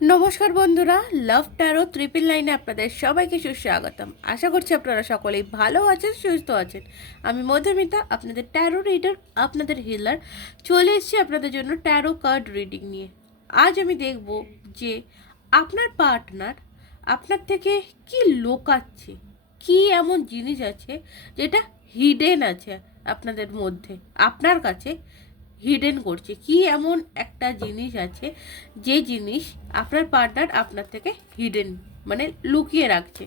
নমস্কার বন্ধুরা লাভ taro triple লাইনে আপনাদের সবাইকে সুস্বাগতম। আশা করছি আপনারা সকলেই ভালো আছেন, সুস্থ আছেন। আমি মধুমিতা, আপনাদের ট্যারো রিডার আপনাদের হিলার চলে এসেছি আপনাদের জন্য ট্যারো কার্ড রিডিং নিয়ে। আজ আমি দেখব যে আপনার পার্টনার আপনার থেকে কি লোকাচ্ছে, কি এমন জিনিস আছে যেটা হিডেন আছে আপনাদের মধ্যে, আপনার কাছে হিডেন করছে। কি এমন একটা জিনিস আছে, যে জিনিস আপনার পার্টনার আপনার থেকে হিডেন মানে লুকিয়ে রাখছে।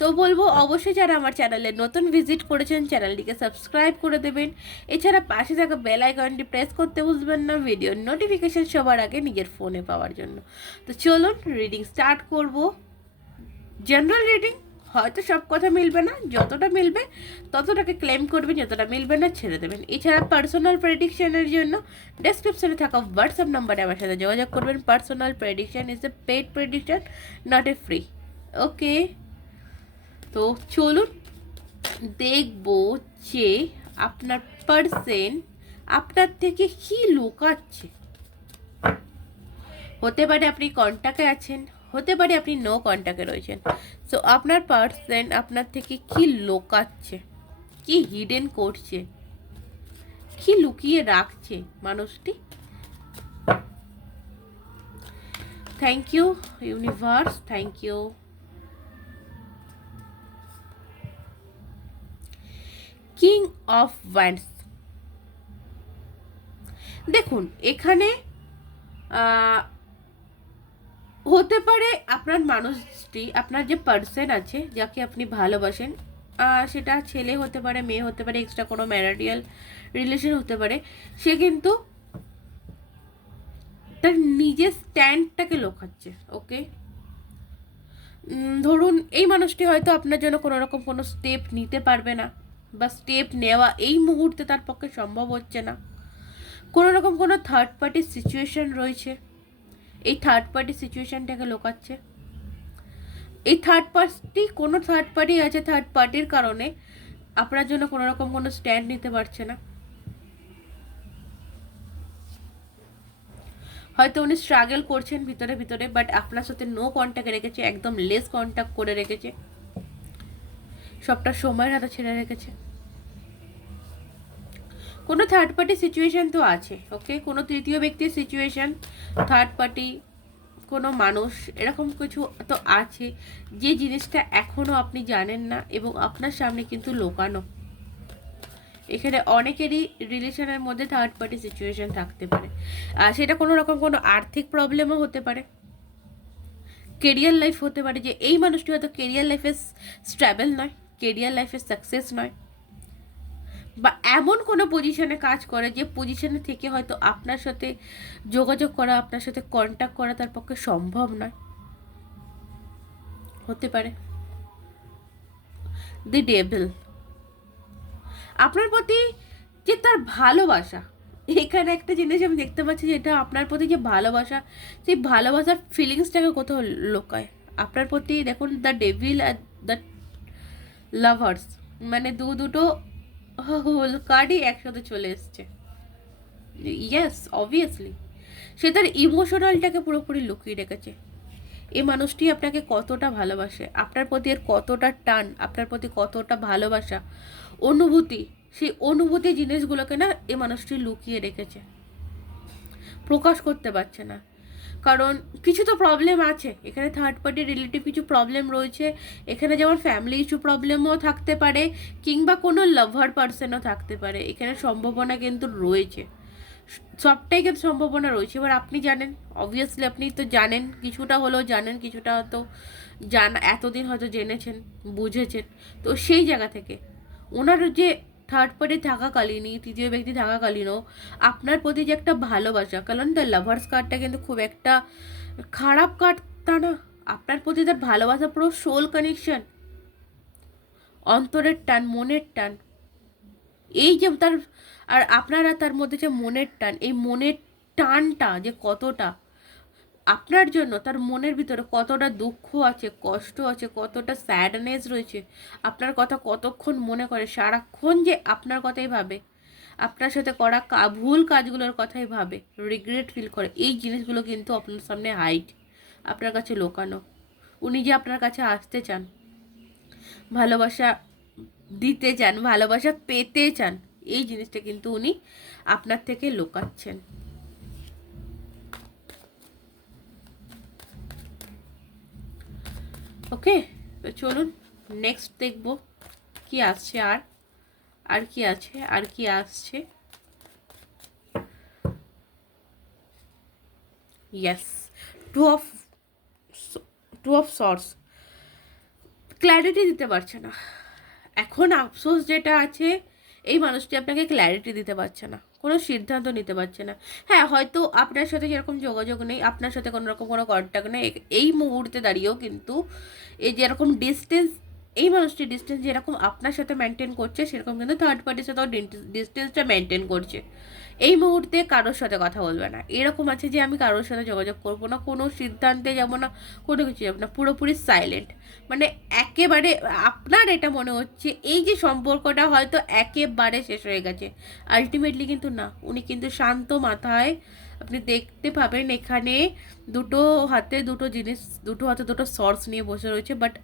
তো বলব, অবশ্যই যারা আমার চ্যানেলে নতুন ভিজিট করেছেন চ্যানেলটিকে সাবস্ক্রাইব করে দেবেন। এছাড়া পাশে থাকা বেল আইকনটি প্রেস করতে বুঝবেন না ভিডিও নোটিফিকেশান সবার আগে নিজের ফোনে পাওয়ার জন্য। তো চলুন রিডিং স্টার্ট করব। জেনারেল রিডিং হয়তো সব কথা মিলবে না, যতটা মিলবে ততটাকে ক্লেম করবেন, যতটা মিলবে না ছেড়ে দেবেন। এছাড়া পার্সোনাল প্রেডিকশনের জন্য ডেসক্রিপশনে থাকা হোয়াটসঅ্যাপ নাম্বারে আমার সাথে যোগাযোগ করবেন। Personal prediction is a paid prediction not a free okay তো চলুন দেখব যে আপনার পার্সেন আপনার থেকে কি লুকাচ্ছে। হতে পারে আপনি কন্ট্যাক্টে আছেন হতে পারে আপনি নো কন্ট্যাক্টে রয়েছেন। সো আপনার পার্সন আপনার থেকে কি লোকাচ্ছে? কি হিডেন করছে? কি লুকিয়ে রাখছে মানুষটি? Thank you universe thank you king of wands দেখুন, এখানে হতে পারে আপনার মানুষটি, আপনার যে পার্সন আছে, যাকে আপনি ভালোবাসেন সেটা ছেলে হতে পারে, মেয়ে হতে পারে এক্সট্রা কোনো ম্যারিডিয়াল রিলেশন হতে পারে, সে কিন্তু তার নিজের স্ট্যান্ডটাকে লোকাচ্ছে ওকে ধরুন এই মানুষটি হয়তো আপনার জন্য কোনো রকম কোনো স্টেপ নিতে পারবে না, বা স্টেপ নেওয়া এই মুহূর্তে তার পক্ষে সম্ভব হচ্ছে না। কোনো রকম কোনো থার্ড পার্টির সিচুয়েশন রয়েছে এই থার্ড পার্টি সিচুয়েশনটাকে লোকাচ্ছে। এই থার্ড পার্টি কোনো থার্ড পার্টি আছে থার্ড পার্টির কারণে আপনার জন্য কোনো রকম কোনো স্ট্যান্ড নিতে পারছে না। হয়তো উনি স্ট্রাগল করছেন ভিতরে ভিতরে বাট আপনার সাথে নো কন্ট্যাক্ট রেখেছে, একদম লেস কন্ট্যাক্ট করে রেখেছে। সবটা সময়ের হাতে ছেড়ে রেখেছে। কোনো থার্ড পার্টি সিচুয়েশান তো আছে ওকে কোনো তৃতীয় ব্যক্তির সিচুয়েশন থার্ড পার্টি কোনো মানুষ, এরকম কিছু তো আছে। যে জিনিসটা এখনও আপনি জানেন না এবং আপনার সামনে কিন্তু লোকানো। এখানে অনেকেরই রিলেশনের মধ্যে থার্ড পার্টি সিচুয়েশান থাকতে পারে। আর সেটা কোনো রকম কোনো আর্থিক প্রবলেমও হতে পারে। কেরিয়ার লাইফ হতে পারে যে, এই মানুষটি হয়তো কেরিয়ার লাইফে স্ট্রাবেল নয় কেরিয়ার লাইফে সাকসেস নয়। বা এমন কোনো পজিশনে কাজ করে যে পজিশনে থেকে হয়তো আপনার সাথে যোগাযোগ করা, আপনার সাথে কন্ট্যাক্ট করা তার পক্ষে সম্ভব নয়। হতে পারে। দি ডেভিল আপনার প্রতি যে তার ভালোবাসা, এখানে একটা জিনিস আমি দেখতে পাচ্ছি যেটা আপনার প্রতি যে ভালোবাসা, সেই ভালোবাসার ফিলিংসটাকে কোথাও লোকায়। আপনার প্রতি দেখুন দ্য ডেভিল আর দ্য লাভার্স মানে দু দুটো কার্ডই একসাথে চলে এসছে। ইয়েস অবভিয়াসলি সে তার ইমোশনালটাকে পুরোপুরি লুকিয়ে রেখেছে। এই মানুষটি আপনাকে কতটা ভালোবাসে, আপনার প্রতি এর কতটা টান, আপনার প্রতি কতটা ভালোবাসা, অনুভূতি, সেই অনুভূতি জিনিসগুলোকে না এই মানুষটি লুকিয়ে রেখেছে। প্রকাশ করতে পারছে না। কারণ কিছু তো প্রবলেম আছে। এখানে থার্ড পার্টি রিলেটিভ কিছু প্রবলেম রয়েছে। এখানে যেমন ফ্যামিলি ইস্যু প্রবলেমও থাকতে পারে, কিংবা কোনো লাভার পার্সনও থাকতে পারে। এখানে সম্ভাবনা কিন্তু রয়েছে। সবটাই কিন্তু সম্ভাবনা রয়েছে। এবার আপনি জানেন অবভিয়াসলি আপনি তো জানেন, কিছুটা হলেও জানেন, কিছুটা হয়তো জানা, এতদিন হয়তো জেনেছেন, বুঝেছেন। তো সেই জায়গা থেকে ওনার যে থার্ড পার্টি থাকাকালীনই তৃতীয় ব্যক্তি থাকাকালীনও আপনার প্রতি যে একটা ভালোবাসা, কারণ দ্য লাভার্স কার্ডটা কিন্তু খুব একটা খারাপ কার্ড তা না। আপনার প্রতি তার ভালোবাসা, পুরো সোল কানেকশন অন্তরের টান, মনের টান, এই যে তার, আর আপনারা তার মধ্যে যে মনের টান, এই মনের টানটা যে কতটা আপনার জন্য তার মনের ভিতরে কতটা দুঃখ আছে, কষ্ট আছে, কতটা স্যাডনেস রয়েছে, আপনার কথা কতক্ষণ মনে করে, সারাক্ষণ যে আপনার কথাই ভাবে, আপনার সাথে করা ভুল কাজগুলোর কথাই ভাবে রিগ্রেট ফিল করে, এই জিনিসগুলো কিন্তু আপনার সামনে হাইট আপনার কাছে লোকানো। উনি যে আপনার কাছে আসতে চান, ভালোবাসা দিতে চান, ভালোবাসা পেতে চান, এই জিনিসটা কিন্তু উনি আপনার থেকে লোকাচ্ছেন। ওকে তো চলুন নেক্সট দেখব কি আসছে আর আর কি আছে, আর কি আসছে। Yes two of two of swords clarity দিতে পারছে না। এখন আফসোস যেটা আছে, এই মানুষটি আপনাকে ক্ল্যারিটি দিতে পারছে না। কোনো সিদ্ধান্ত নিতে পারছে না। হ্যাঁ হয়তো আপনার সাথে যেরকম যোগাযোগ নেই, আপনার সাথে কোনো রকম কোনো কন্ট্যাক্ট নেই। এই মুহূর্তে দাঁড়িয়েও কিন্তু এই যেরকম ডিস্টেন্স এই মানুষটি ডিস্টেন্স যেরকম আপনার সাথে মেনটেন করছে, সেরকম কিন্তু থার্ড পার্টির সাথেও ডিস্টেন্সটা মেনটেন করছে। এই মুহূর্তে কারোর সাথে কথা বলবে না। এরকম আছে যে আমি কারোর সাথে যোগাযোগ করব না, কোনো সিদ্ধান্তে যাব না, কোনো কিছু যাব না, পুরোপুরি সাইলেন্ট মানে একেবারে আপনার এটা মনে হচ্ছে, এই যে সম্পর্কটা হয়তো একেবারে শেষ হয়ে গেছে। আলটিমেটলি কিন্তু না, উনি কিন্তু শান্ত মাথায় আপনি দেখতে পাবেন এখানে দুটো হাতে দুটো জিনিস, দুটো হাতে দুটো সর্স নিয়ে বসে রয়েছে বাট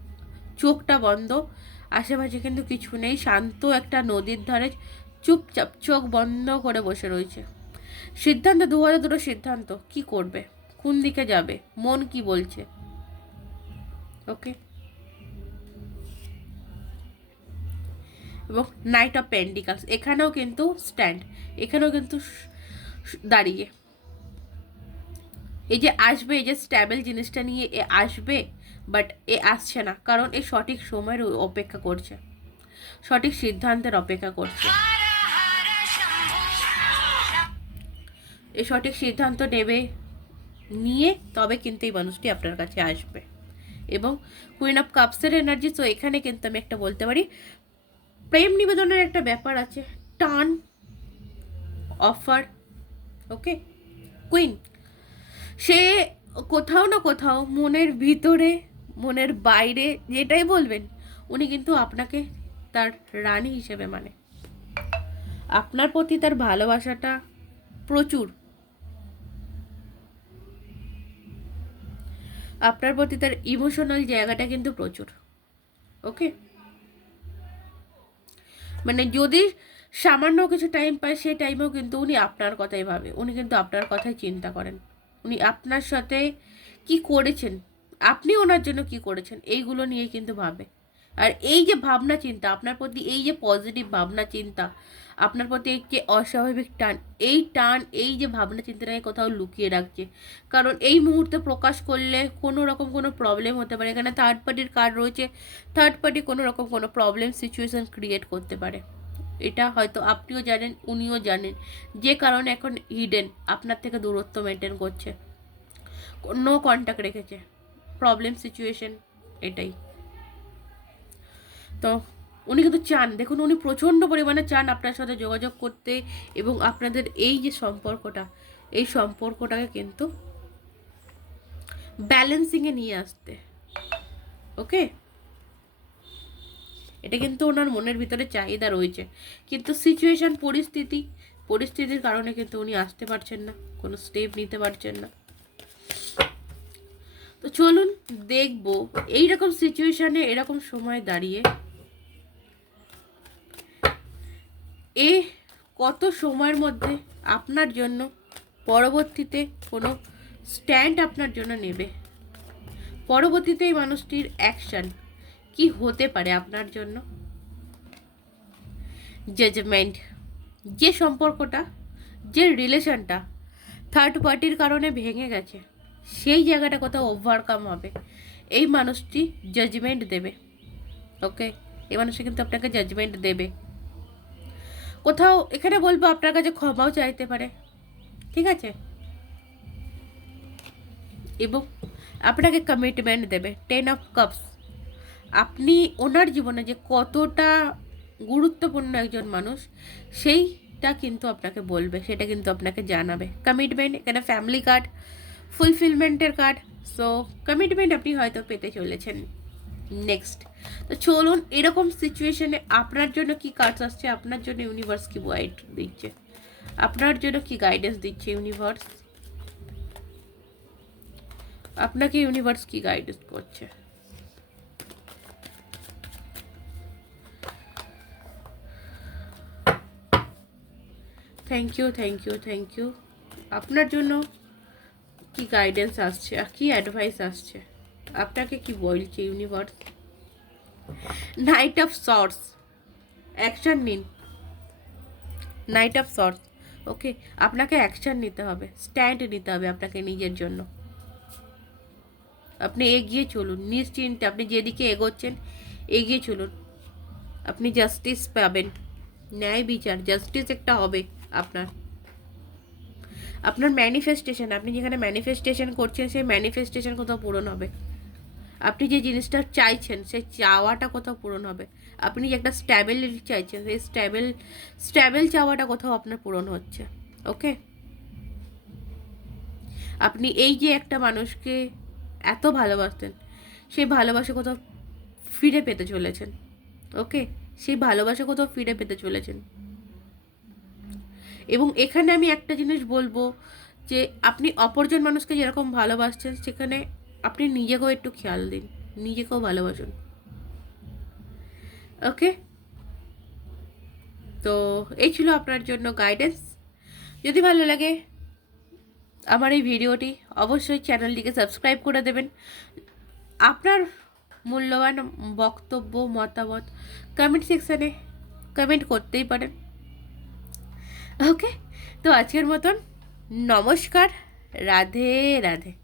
চোখটা বন্ধ। আশেপাশে কিন্তু কিছু নেই। শান্ত একটা নদীর ধারে চুপচাপ চোখ বন্ধ করে বসে রয়েছে। সিদ্ধান্ত দু হাজার দুটো সিদ্ধান্ত। কি করবে? কোন দিকে যাবে? মন কি বলছে? ওকে। এবং নাইট অফ পেন্ডিকালস এখানেও কিন্তু স্ট্যান্ড এখানেও কিন্তু দাঁড়িয়ে। এই যে আসবে, এই যে স্ট্যাবেল জিনিসটা নিয়ে এ, আসবে বাট এ আসছে না, কারণ এ সঠিক সময়ের অপেক্ষা করছে। সঠিক সিদ্ধান্তের অপেক্ষা করছে। এ সঠিক সিদ্ধান্ত নেবে নিয়ে তবে কিন্তু এই মানুষটি আপনার কাছে আসবে। এবং কুইন অফ কাপসের এনার্জি তো এখানে কিন্তু আমি একটা বলতে পারি, প্রেম নিবেদনের একটা ব্যাপার আছে। টান অফার ওকে কুইন সে কোথাও না কোথাও মনের ভিতরে মনের বাইরে যেটাই বলবেন, উনি কিন্তু আপনাকে তার রানী হিসেবে মানে। আপনার প্রতি তার ভালোবাসাটা প্রচুর। আপনার প্রতি তার ইমোশনাল জায়গাটা কিন্তু প্রচুর। ওকে মানে যদি সামান্য কিছু টাইম পায়, সেই টাইমেও কিন্তু উনি আপনার কথাই ভাবে। উনি কিন্তু আপনার কথাই চিন্তা করেন। উনি আপনার সাথে কি করেছেন? আপনি ওনার জন্য কি করেছেন? এইগুলো নিয়ে কিন্তু ভাবে। আর এই যে ভাবনা চিন্তা, আপনার প্রতি এই যে পজিটিভ ভাবনা চিন্তা, আপনার প্রতি যে অস্বাভাবিক টান, এই টান, এই যে ভাবনা চিন্তাটাকে কোথাও লুকিয়ে রাখছে। কারণ এই মুহূর্তে প্রকাশ করলে কোনো রকম কোনো প্রবলেম হতে পারে। এখানে থার্ড পার্টির কার্ড রয়েছে। থার্ড পার্টি কোনো রকম কোনো প্রবলেম সিচুয়েশন ক্রিয়েট করতে পারে। এটা হয়তো আপনিও জানেন, উনিও জানেন। যে কারণে এখন হিডেন আপনার থেকে দূরত্ব মেনটেন করছে। নো কন্ট্যাক্ট রেখেছে। প্রবলেম সিচুয়েশন এটাই। তো উনি কিন্তু চান, দেখুন উনি প্রচণ্ড পরিমাণে চান আপনার সাথে যোগাযোগ করতে এবং আপনাদের এই যে সম্পর্কটা, এই সম্পর্কটাকে কিন্তু ব্যালেন্সিংয়ে নিয়ে আসতে, ওকে? এটা কিন্তু ওনার মনের ভিতরে চাহিদা রয়েছে, কিন্তু সিচুয়েশন পরিস্থিতি, পরিস্থিতির কারণে কিন্তু উনি আসতে পারছেন না, কোনো স্টেপ নিতে পারছেন না। তো চলুন দেখব, এইরকম সিচুয়েশনে এরকম সময় দাঁড়িয়ে এ কত সময়ের মধ্যে আপনার জন্য পরবর্তীতে কোনো স্ট্যান্ড আপনার জন্য নেবে? পরবর্তীতে এই মানুষটির অ্যাকশন কি হতে পারে আপনার জন্য? জাজমেন্ট যে সম্পর্কটা, যে রিলেশনটা থার্ড পার্টির কারণে ভেঙে গেছে সেই জায়গাটা কোথাও ওভারকাম হবে। এই মানুষটি জাজমেন্ট দেবে ওকে এই মানুষটি কিন্তু আপনাকে জাজমেন্ট দেবে। কোথাও, এখানে বলব আপনার কাছে ক্ষমাও চাইতে পারে, ঠিক আছে? এবং আপনাকে কমিটমেন্ট দেবে টেন অফ কাপস আপনি ওনার জীবনে যে কতটা গুরুত্বপূর্ণ একজন মানুষ, সেইটা কিন্তু আপনাকে বলবে, সেটা কিন্তু আপনাকে জানাবে। কমিটমেন্ট এখানে ফ্যামিলি কার্ড ফুলফিলমেন্টের কার্ড। সো কমিটমেন্ট আপনি হয়তো পেতে চলেছেন। নেক্সট তো চলুন, এরকম সিচুয়েশনে আপনার জন্য কি কার্ডস আসছে? আপনার জন্য ইউনিভার্স কি গাইড দিচ্ছে? আপনার জন্য কি গাইডেন্স দিচ্ছে ইউনিভার্স আপনাকে ইউনিভার্স কি গাইডেন্স করছে? Thank you thank you thank you আপনার জন্য কি গাইডেন্স আসছে আর কি অ্যাডভাইস আসছে? আপনাকে কি বলছে universe knight of swords action নিন। নাইট অফ শর্টস ওকে আপনাকে অ্যাকশন নিতে হবে। স্ট্যান্ড নিতে হবে আপনাকে নিজের জন্য। আপনি এগিয়ে চলুন, নিশ্চিন্তে আপনি যেদিকে এগোচ্ছেন, এগিয়ে চলুন। আপনি জাস্টিস পাবেন। ন্যায় বিচার জাস্টিস একটা হবে আপনার। আপনার ম্যানিফেস্টেশন আপনি যেখানে ম্যানিফেস্টেশন করছেন, সেই ম্যানিফেস্টেশন কোথাও পূরণ হবে। আপনি যে জিনিসটা চাইছেন, সেই চাওয়াটা কোথাও পূরণ হবে। আপনি যে একটা স্ট্যাবেলিটি চাইছেন, সেই স্ট্যাবেল স্ট্যাবেল চাওয়াটা কোথাও আপনার পূরণ হচ্ছে ওকে আপনি এই যে একটা মানুষকে এত ভালোবাসতেন, সেই ভালোবাসা কোথাও ফিরে পেতে চলেছেন ওকে সেই ভালোবাসা কোথাও ফিরে পেতে চলেছেন। এবং এখানে আমি একটা জিনিস বলব যে আপনি অপরজন মানুষকে যেরকম ভালোবাসছেন, সেখানে আপনি নিজেকেও একটু খেয়াল দিন, নিজেকেও ভালোবাসুন। ওকে তো এই ছিল আপনার জন্য গাইডেন্স যদি ভালো লাগে আমার এই ভিডিওটি, অবশ্যই চ্যানেলটিকে সাবস্ক্রাইব করে দেবেন। আপনার মূল্যবান বক্তব্য, মতামত কমেন্ট সেকশানে কমেন্ট করতেই পারেন। ওকে তো আজকের মতন নমস্কার রাধে রাধে।